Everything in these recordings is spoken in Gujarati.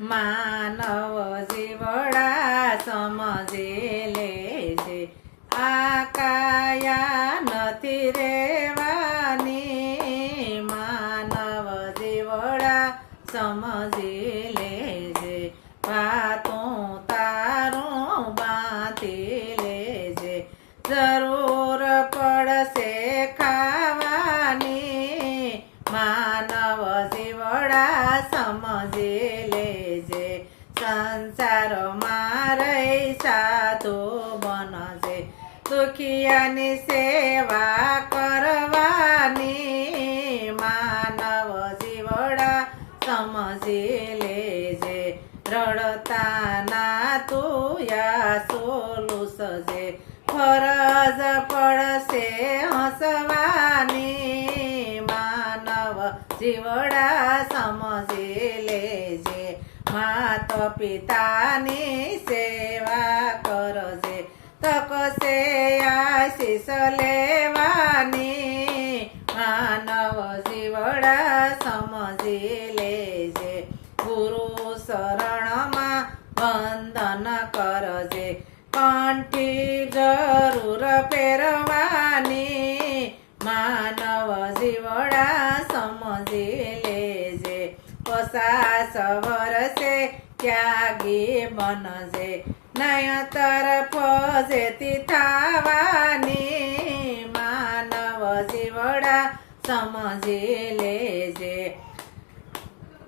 માનવ જીવડા સમજી લેજે આ કાયા નથી રેવાની માનવ જીવડા સમજી લેજે વાતું તારું બાંધી લેજે જરૂર પડશે ખાવાની માનવ જીવડા સમજી લેજે સંસારમાં રહી સાધુ બનજે દુખિયાની સેવા કરવાની માનવ જીવડા સમજી લેજે રડતાના તું યાસો લૂસજે ફરજ પડશે હસવાની માનવ જીવડા સમજી લેજે માત પિતાની સેવા કરજે તકશે આશીષ લેવાની માનવ જીવડા સમજી લેજે ગુરુ શરણમાં વંદન કરજે કંઠી જરૂર પહેરવાની માનવ જીવડા સમજી લેજે 50 વર્ષે ત્યાગી બનજે નયતર ફજેતી થવાની માનવ જીવડા સમજી લેજે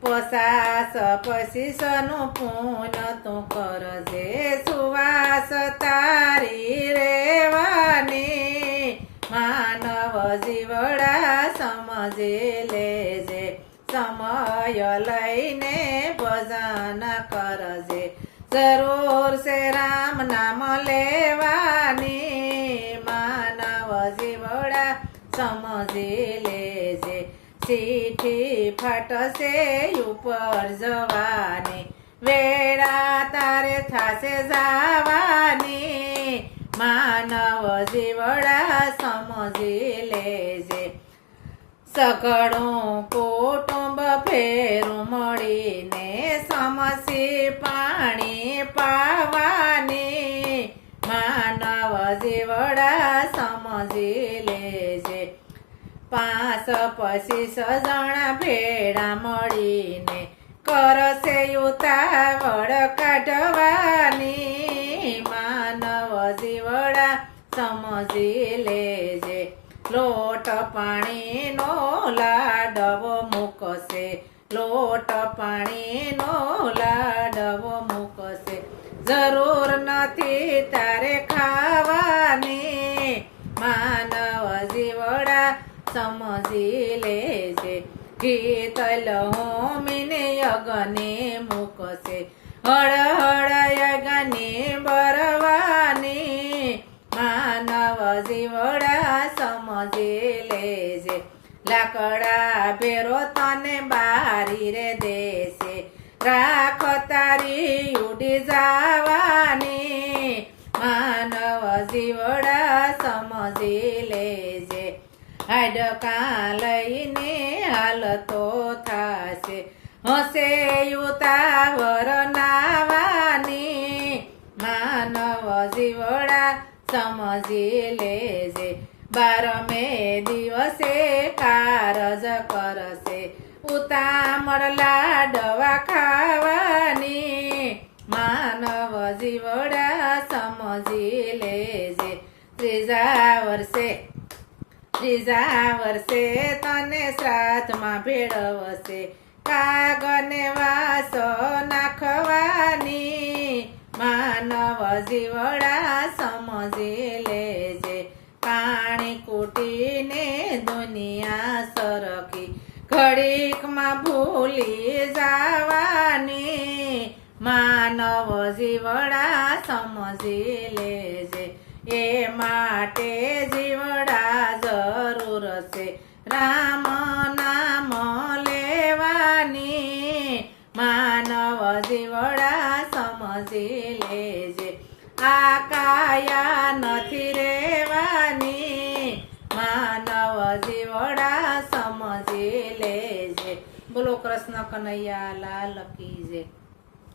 50-25 નું પુણ્ય તું કરજે સુવાસ તારી રેવાની માનવ જીવડા સમજી લેજે સમય લઈને ભજન કરજે જરૂર છે રામ નામ લેવાની માનવ જીવડા સમજી લેજે ચીઠી ફાટશે ઉપર જવાની વેળા તારે થાશે જવાની માનવ જીવડા સમજી લેજે સઘળું કુટુંબ ફેરું મળીને સમસી પાણી પાવાની માનવ જીવડા સમજી લેજે 5-25 જણા ભેળા મળીને કરશે ઉતાવળ કાઢવાની માનવ જીવડા સમજી લેજે લોટ પાણીનો લાડવો મૂકશે લોટ પાણીનો લાડવો મૂકશે જરૂર નથી તારે ખાવાની માનવ જીવડા સમજી લેજે ઘી તલ હોમીને યજ્ઞને મૂકશે હળ હળ યજ્ઞને બરવાની માનવ જીવડા સમજી લેજે લાકડા ભેરો તને બારી રે દેશે રાખ તારી ઉડી જવાની માનવ જીવડા સમજી લેજે હાડકા લઈને હાલતો થાશે હસે ઉતાવર નાવાની માનવ જીવડા સમજી લેજે 12મે દિવસે કારજ કરશે ઉતામળ લાડવા ખાવાની માનવ જીવડા સમજી લેજે ત્રીજા વર્ષે તને શ્રાદ્ધમાં ભેળવશે કાગને વાસ નાખવાની માનવ જીવડા સમજી લેજે પાણી કૂટીને દુનિયા સરખી ઘડીકમાં ભૂલી જવાની માનવ જીવડા સમજી લેજે એ માટે જીવડા જરૂર છે રામ નામ લેવાની માનવ જીવડા સમજી લેજે આ કાયા નથી રેવાની માનવ જીવડા સમજી લેજે। બોલો કૃષ્ણ કનૈયા લાલ કી જય।